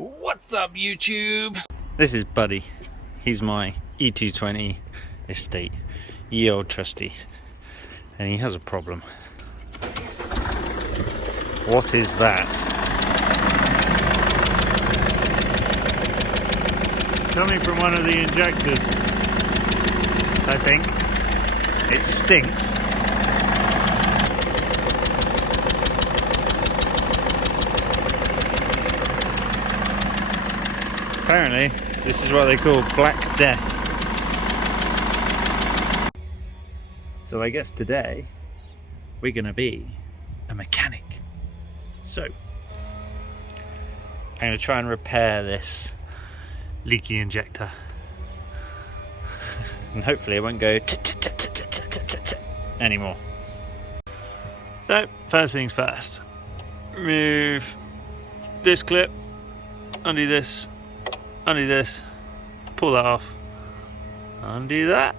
What's up, YouTube? This is Buddy. He's my E220 estate, ye old trusty, and he has a problem. What is that? Coming from one of the injectors, I think. It stinks. Apparently, this is what they call Black Death. So I guess today, we're gonna be a mechanic. So, I'm gonna try and repair this leaky injector. And hopefully it won't go anymore. So, first things first. Remove this clip, undo this, pull that off, undo that.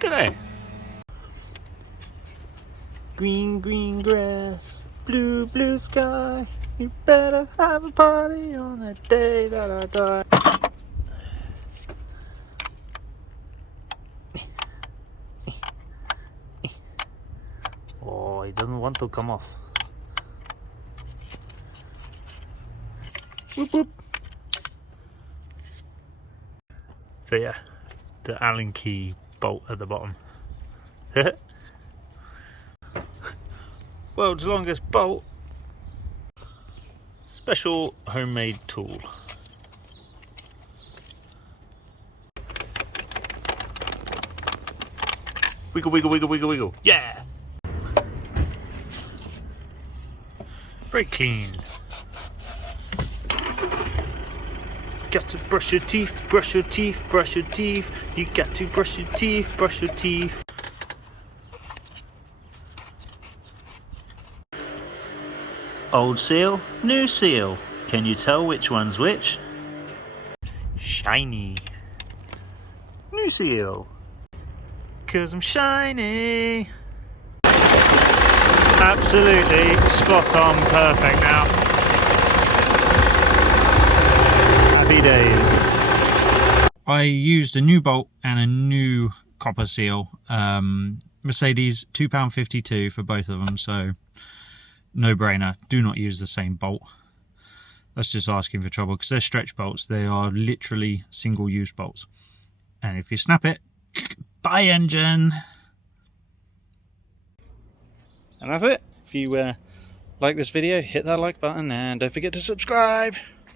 G'day. Green, green grass, blue, blue sky. You better have a party on the day that I die. Oh, he doesn't want to come off. Whoop, whoop. So yeah, the Allen key bolt at the bottom. World's longest bolt. Special homemade tool. Wiggle, wiggle, wiggle, wiggle, wiggle. Yeah! Very clean. Got to brush your teeth, brush your teeth, brush your teeth. You got to brush your teeth, brush your teeth. Old seal, new seal. Can you tell which one's which? Shiny. New seal. 'Cause I'm shiny. Absolutely spot on, perfect now. Happy days. I used a new bolt and a new copper seal. Mercedes £2.52 for both of them, so no brainer. Do not use the same bolt. That's just asking for trouble, because they're stretch bolts. They are literally single use bolts, and if you snap it, bye engine. And that's it. If you like this video, hit that like button and don't forget to subscribe.